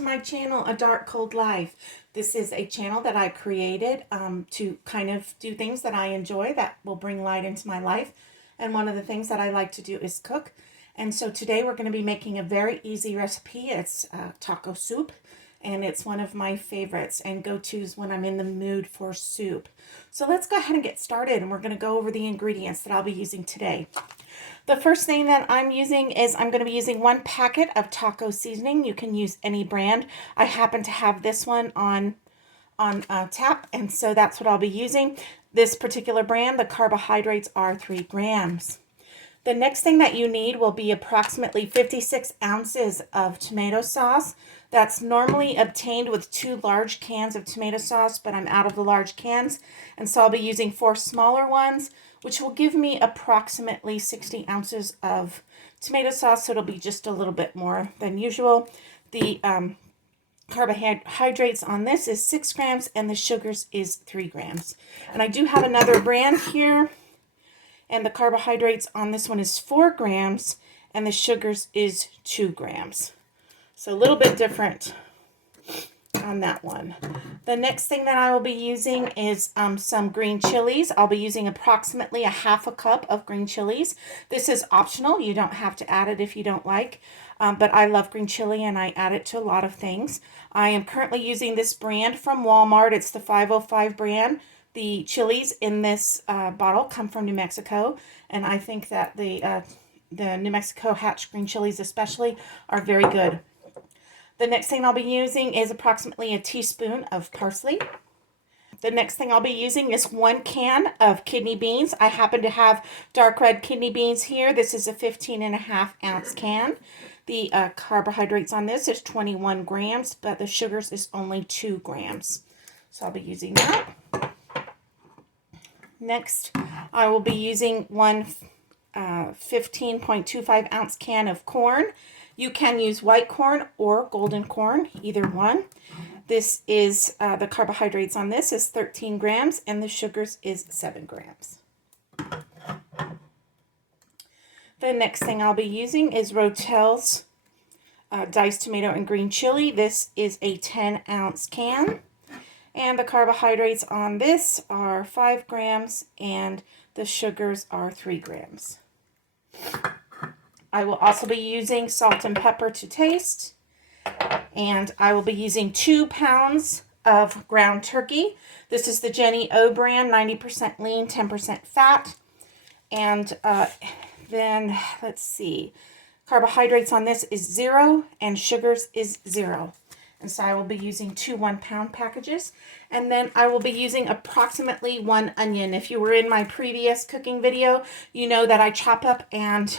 to my channel, A Dark Cold Life. This is a channel that I created to kind of do things that I enjoy that will bring light into my life. And one of the things that I like to do is cook. And so today we're going to be making a very easy recipe. It's taco soup, and it's one of my favorites and go-tos when I'm in the mood for soup. So let's go ahead and get started, and we're going to go over the ingredients that I'll be using today. The first thing that I'm using is I'm going to be using 1 packet of taco seasoning. You can use any brand. I happen to have this one on tap, and so that's what I'll be using. This particular brand, the carbohydrates are 3 grams. The next thing that you need will be approximately 56 ounces of tomato sauce. That's normally obtained with 2 large cans of tomato sauce, but I'm out of the large cans, and so I'll be using 4 smaller ones, which will give me approximately 60 ounces of tomato sauce, so it'll be just a little bit more than usual. The carbohydrates on this is 6 grams, and the sugars is 3 grams. And I do have another brand here, and the carbohydrates on this one is 4 grams, and the sugars is 2 grams. So a little bit different on that one. The next thing that I will be using is some green chilies. I'll be using approximately 1/2 cup of green chilies. This is optional. You don't have to add it if you don't like, but I love green chili and I add it to a lot of things. I am currently using this brand from Walmart. It's the 505 brand. The chilies in this bottle come from New Mexico, and I think that the New Mexico hatch green chilies especially are very good. The next thing I'll be using is approximately 1 teaspoon of parsley. The next thing I'll be using is 1 can of kidney beans. I happen to have dark red kidney beans here. This is a 15.5 ounce can. The carbohydrates on this is 21 grams, but the sugars is only 2 grams. So I'll be using that. Next, I will be using 1 15.25 ounce can of corn. You can use white corn or golden corn, either one. This is, the carbohydrates on this is 13 grams, and the sugars is 7 grams. The next thing I'll be using is Rotel's diced tomato and green chili. This is a 10 ounce can. And the carbohydrates on this are 5 grams, and the sugars are 3 grams. I will also be using salt and pepper to taste, and I will be using 2 pounds of ground turkey. This is the Jenny O brand, 90% lean, 10% fat. And then, let's see, carbohydrates on this is 0, and sugars is 0. And so I will be using 2 1-pound packages. And then I will be using approximately 1 onion. If you were in my previous cooking video, you know that I chop up and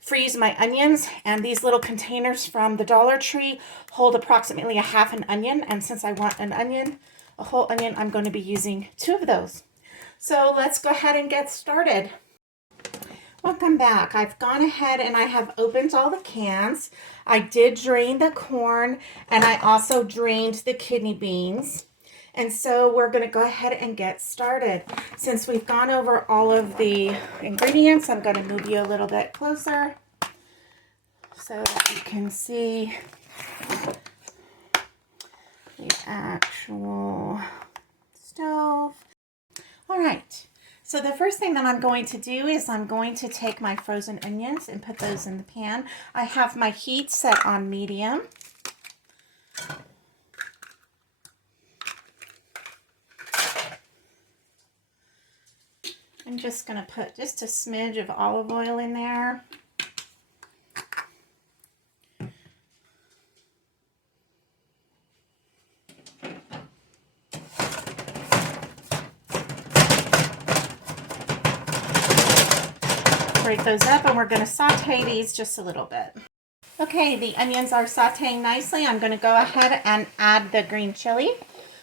freeze my onions. And these little containers from the Dollar Tree hold approximately 1/2 an onion. And since I want an onion, a whole onion, I'm going to be using 2 of those. So let's go ahead and get started. Welcome back. I've gone ahead and I have opened all the cans. I did drain the corn, and I also drained the kidney beans. And so we're going to go ahead and get started. Since we've gone over all of the ingredients, I'm going to move you a little bit closer so that you can see the actual stove. All right. So the first thing that I'm going to do is I'm going to take my frozen onions and put those in the pan. I have my heat set on medium. I'm just going to put just a smidge of olive oil in there. Break those up, and we're going to saute these just a little bit. Okay, the onions are sauteing nicely. I'm going to go ahead and add the green chili.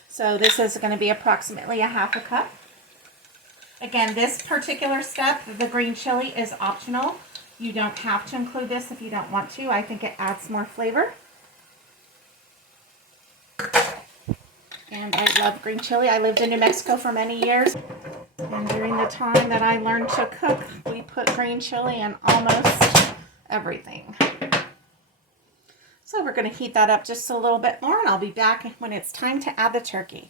So this is going to be approximately 1/2 cup. Again, this particular step, the green chili, is optional. You don't have to include this if you don't want to. I think it adds more flavor. And I love green chili. I lived in New Mexico for many years. And during the time that I learned to cook, we put green chili in almost everything. So we're going to heat that up just a little bit more, and I'll be back when it's time to add the turkey.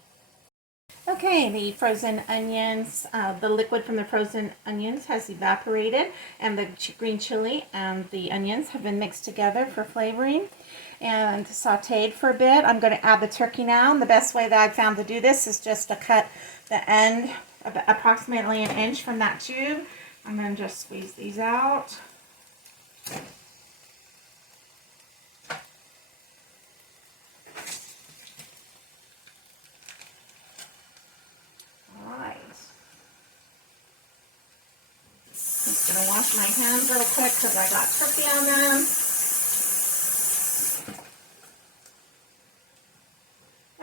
Okay, the frozen onions, the liquid from the frozen onions has evaporated, and the green chili and the onions have been mixed together for flavoring and sauteed for a bit. I'm going to add the turkey now, and the best way that I've found to do this is just to cut the end approximately 1 inch from that tube, and then just squeeze these out. I'm going to wash my hands real quick because I got turkey on them.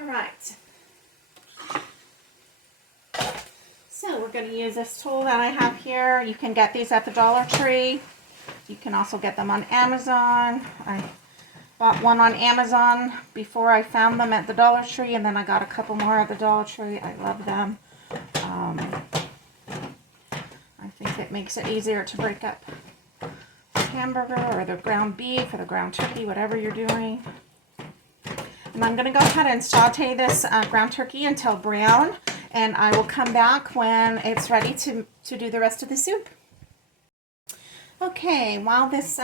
Alright. So we're going to use this tool that I have here. You can get these at the Dollar Tree. You can also get them on Amazon. I bought one on Amazon before I found them at the Dollar Tree, and then I got a couple more at the Dollar Tree. I love them. I think it makes it easier to break up the hamburger or the ground beef or the ground turkey, whatever you're doing. And I'm going to go ahead and saute this ground turkey until brown, and I will come back when it's ready to do the rest of the soup. Okay, while this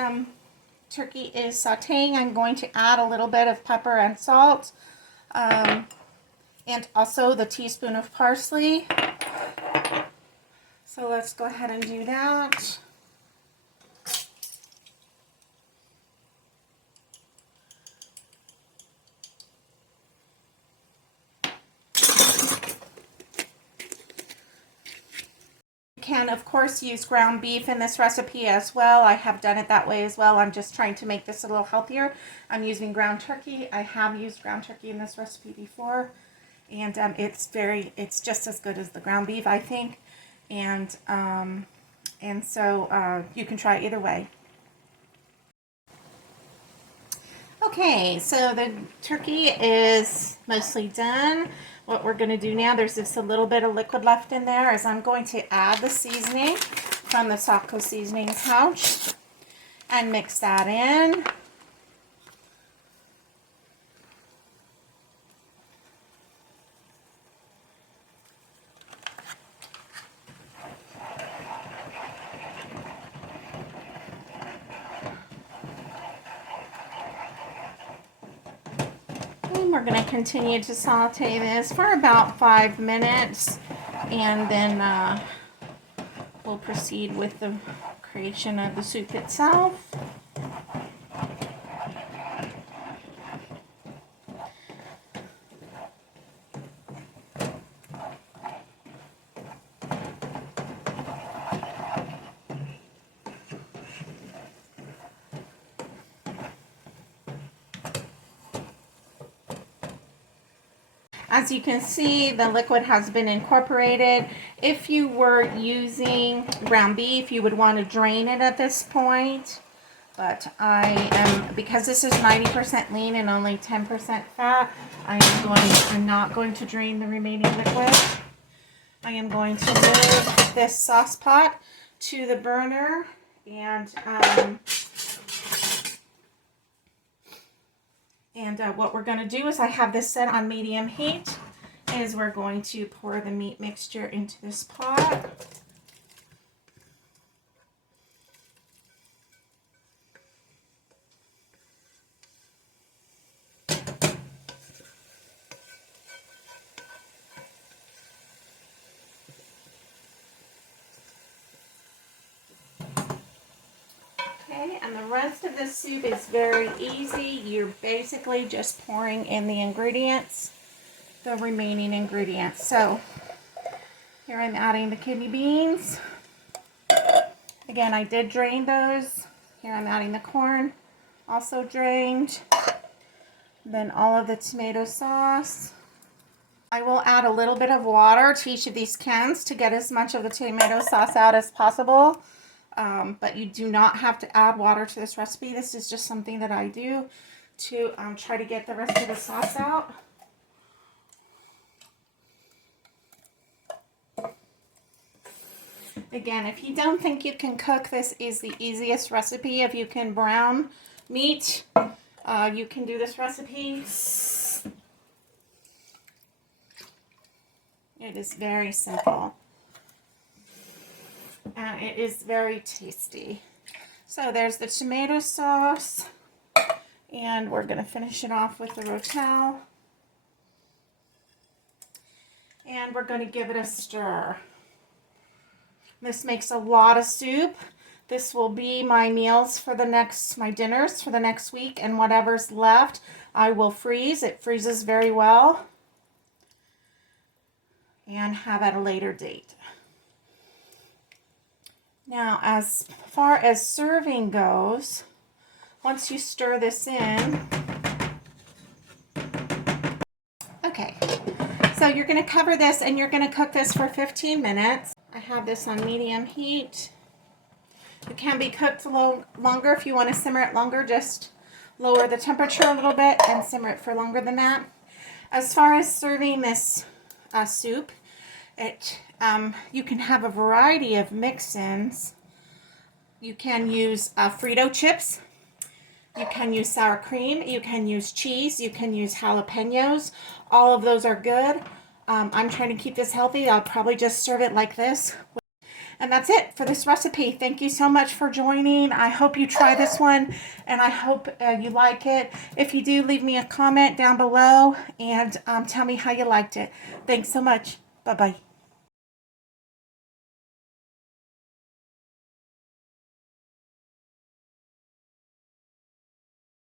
turkey is sauteing, I'm going to add a little bit of pepper and salt, and also the teaspoon of parsley. So let's go ahead and do that. You can, of course, use ground beef in this recipe as well. I have done it that way as well. I'm just trying to make this a little healthier. I'm using ground turkey. I have used ground turkey in this recipe before, and it's just as good as the ground beef, I think. And so you can try it either way. Okay, so the turkey is mostly done. What we're going to do now, there's just a little bit of liquid left in there, is I'm going to add the seasoning from the Saco seasoning pouch and mix that in. We're going to continue to saute this for about 5 minutes, and then we'll proceed with the creation of the soup itself. As you can see, the liquid has been incorporated. If you were using ground beef, you would want to drain it at this point. But because this is 90% lean and only 10% fat, I'm not going to drain the remaining liquid. I am going to move this sauce pot to the burner, and what we're going to do is, I have this set on medium heat, is we're going to pour the meat mixture into this pot. Okay, and the rest of the soup is very easy. You're basically just pouring in the ingredients, the remaining ingredients. So here I'm adding the kidney beans. Again, I did drain those. Here I'm adding the corn, also drained. Then all of the tomato sauce. I will add a little bit of water to each of these cans to get as much of the tomato sauce out as possible. But you do not have to add water to this recipe. This is just something that I do to try to get the rest of the sauce out. Again, if you don't think you can cook, this is the easiest recipe. If you can brown meat, You can do this recipe. It is very simple. And it is very tasty. So there's the tomato sauce. And we're going to finish it off with the rotel. And we're going to give it a stir. This makes a lot of soup. This will be my meals for my dinners for the next week, and whatever's left, I will freeze. It freezes very well, and have at a later date. Now, as far as serving goes, once you stir this in, okay, so you're going to cover this and you're going to cook this for 15 minutes. I have this on medium heat. It can be cooked longer if you want to simmer it longer. Just lower the temperature a little bit and simmer it for longer than that. As far as serving this soup, you can have a variety of mix-ins. You can use Frito chips. You can use sour cream. You can use cheese. You can use jalapenos. All of those are good. I'm trying to keep this healthy. I'll probably just serve it like this. And that's it for this recipe. Thank you so much for joining. I hope you try this one, and I hope you like it. If you do, leave me a comment down below and tell me how you liked it. Thanks so much. Bye-bye.